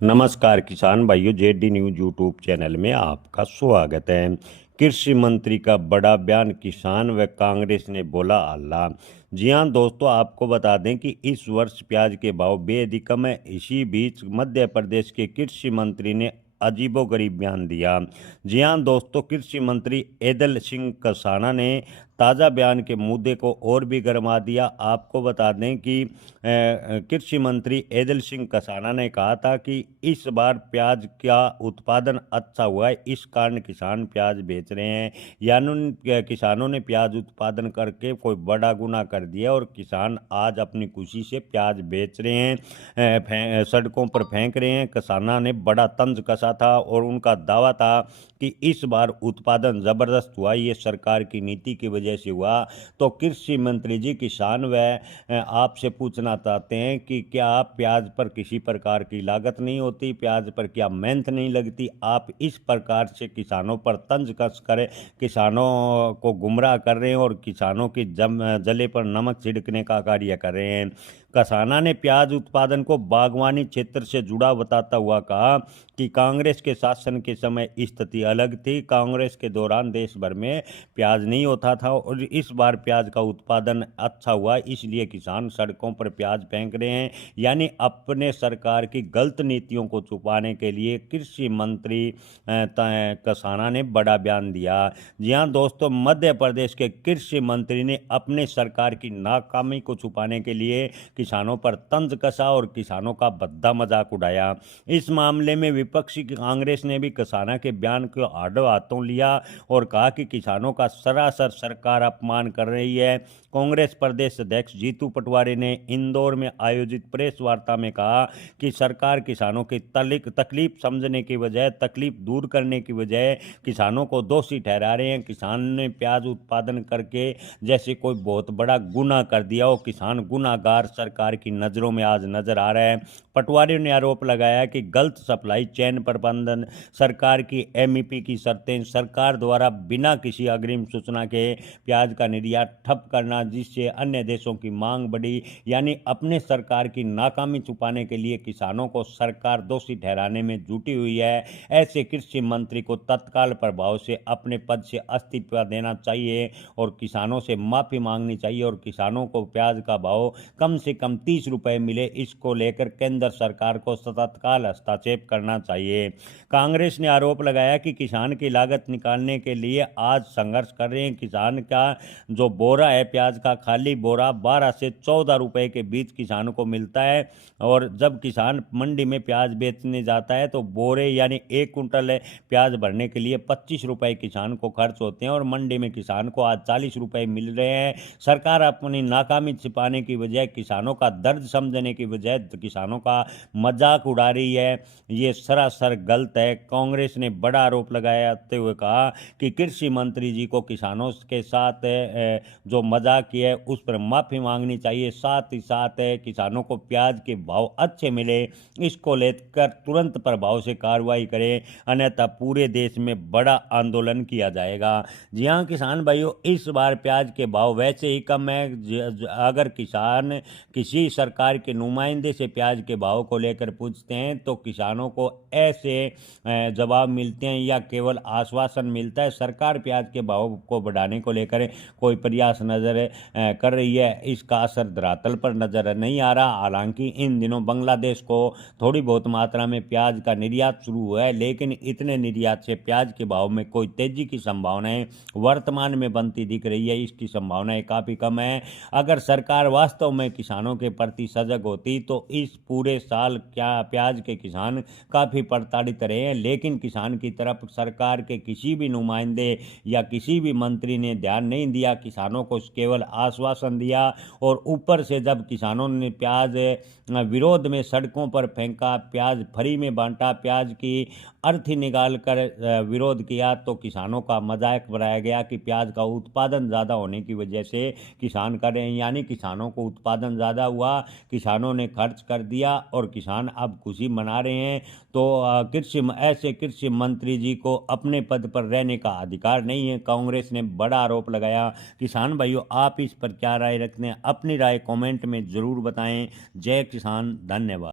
नमस्कार किसान भाइयों, जेडी न्यूज यूट्यूब चैनल में आपका स्वागत है। कृषि मंत्री का बड़ा बयान, किसान व कांग्रेस ने बोला हल्ला। जी हां दोस्तों, आपको बता दें कि इस वर्ष प्याज के भाव बेहद ही कम है। इसी बीच मध्य प्रदेश के कृषि मंत्री ने अजीबोगरीब बयान दिया। जी हां दोस्तों, कृषि मंत्री ऐदल सिंह कसाना ने ताज़ा बयान के मुद्दे को और भी गरमा दिया। आपको बता दें कि कृषि मंत्री ऐदल सिंह कसाना ने कहा था कि इस बार प्याज का उत्पादन अच्छा हुआ है, इस कारण किसान प्याज बेच रहे हैं। यानी किसानों ने प्याज उत्पादन करके कोई बड़ा गुनाह कर दिया और किसान आज अपनी खुशी से प्याज बेच रहे हैं, सड़कों पर फेंक रहे हैं। किसाना ने बड़ा तंज कसा था और उनका दावा था कि इस बार उत्पादन ज़बरदस्त हुआ, ये सरकार की नीति की वजह से हुआ। तो कृषि मंत्री जी, किसान व आपसे पूछना चाहते हैं कि क्या प्याज पर किसी प्रकार की लागत नहीं होती, प्याज पर क्या मेहनत नहीं लगती? आप इस प्रकार से किसानों पर तंज कस कर किसानों को गुमराह कर रहे हैं और किसानों की जले पर नमक छिड़कने का कार्य कर रहे हैं। कसाना ने प्याज उत्पादन को बागवानी क्षेत्र से जुड़ा बताता हुआ कहा कि कांग्रेस के शासन के समय स्थिति अलग थी। कांग्रेस के दौरान देश भर में प्याज नहीं होता था और इस बार प्याज का उत्पादन अच्छा हुआ, इसलिए किसान सड़कों पर प्याज फेंक रहे हैं। यानी अपने सरकार की गलत नीतियों को छुपाने के लिए कृषि मंत्री कसाना ने बड़ा बयान दिया। जी हाँ दोस्तों, मध्य प्रदेश के कृषि मंत्री ने अपने सरकार की नाकामी को छुपाने के लिए किसानों पर तंज कसा और किसानों का भद्दा मजाक उड़ाया। इस मामले में विपक्षी कांग्रेस ने भी कसाना के बयान को आड़े हाथों लिया और कहा कि किसानों का सरासर सरकार अपमान कर रही है। कांग्रेस प्रदेश अध्यक्ष जीतू पटवारी ने इंदौर में आयोजित प्रेस वार्ता में कहा कि सरकार किसानों की तकलीफ समझने की बजाय तकलीफ दूर करने की बजाय किसानों को दोषी ठहरा रहे हैं। किसान ने प्याज उत्पादन करके जैसे कोई बहुत बड़ा गुनाह कर दिया हो। किसान गुनाहगार सरकार की नज़रों में आज नजर आ रहा है। पटवारी ने आरोप लगाया कि गलत सप्लाई चेन प्रबंधन, सरकार की एमईपी की शर्तें, सरकार द्वारा बिना किसी अग्रिम सूचना के प्याज का निर्यात ठप करना, जिससे अन्य देशों की मांग बढ़ी। यानी अपने सरकार की नाकामी छुपाने के लिए किसानों को सरकार दोषी ठहराने में जुटी हुई है। ऐसे कृषि मंत्री को तत्काल प्रभाव से अपने पद से इस्तीफा देना चाहिए और किसानों से माफ़ी मांगनी चाहिए और किसानों को प्याज का भाव कम से कम 30 रुपये मिले, इसको लेकर केंद्र सरकार को तत्काल हस्तक्षेप करना चाहिए। कांग्रेस ने आरोप लगाया कि किसान की लागत निकालने के लिए आज संघर्ष कर रहे हैं। किसान का जो बोरा है प्याज का, खाली बोरा 12 से 14 रुपए के बीच किसान को मिलता है और जब किसान मंडी में प्याज बेचने जाता है तो बोरे यानी 1 कुंटल प्याज भरने के लिए 25 रुपए किसान को खर्च होते हैं और मंडी में किसान को आज 40 रुपए मिल रहे हैं। सरकार अपनी नाकामी छिपाने की बजाय, किसानों का दर्द समझने की बजाय किसानों का मजाक उड़ा रही है। ये सरासर गलत है। कांग्रेस ने बड़ा आरोप लगाते हुए कहा कि कृषि मंत्री जी को किसानों के साथ जो मजाक किया है उस पर माफ़ी मांगनी चाहिए। साथ ही साथ किसानों को प्याज के भाव अच्छे मिले, इसको लेकर तुरंत प्रभाव से कार्रवाई करें, अन्यथा पूरे देश में बड़ा आंदोलन किया जाएगा। जी हाँ किसान भाइयों, इस बार प्याज के भाव वैसे ही कम है। अगर किसान किसी सरकार के नुमाइंदे से प्याज के भाव को लेकर पूछते हैं तो किसानों को ऐसे जवाब मिलते हैं या केवल आश्वासन मिलता है। सरकार प्याज के भाव को बढ़ाने को लेकर कोई प्रयास नज़र कर रही है, इसका असर धरातल पर नज़र नहीं आ रहा। हालांकि इन दिनों बांग्लादेश को थोड़ी बहुत मात्रा में प्याज का निर्यात शुरू हुआ है, लेकिन इतने निर्यात से प्याज के भाव में कोई तेजी की संभावनाएं वर्तमान में बनती दिख रही है, इसकी संभावनाएं काफ़ी कम है। अगर सरकार वास्तव में किसानों के प्रति सजग होती तो इस पूरे साल क्या प्याज के किसान काफ़ी प्रताड़ित रहे हैं, लेकिन किसान की तरफ सरकार के किसी भी नुमाइंदे या किसी भी मंत्री ने ध्यान नहीं दिया। किसानों को केवल आश्वासन दिया और ऊपर से जब किसानों ने प्याज विरोध में सड़कों पर फेंका, प्याज फ्री में बांटा, प्याज की अर्थी निकाल कर विरोध किया तो किसानों का मजाक बनाया गया कि प्याज का उत्पादन ज़्यादा होने की वजह से किसान कर रहे हैं। यानी किसानों को उत्पादन ज़्यादा हुआ, किसानों ने खर्च कर दिया और किसान अब खुशी मना रहे हैं। तो ऐसे कृषि मंत्री जी को अपने पद पर रहने का अधिकार नहीं है। कांग्रेस ने बड़ा आरोप लगाया। किसान भाइयों, आप इस पर क्या राय रखते हैं? अपनी राय कमेंट में ज़रूर बताएं। जय किसान, धन्यवाद।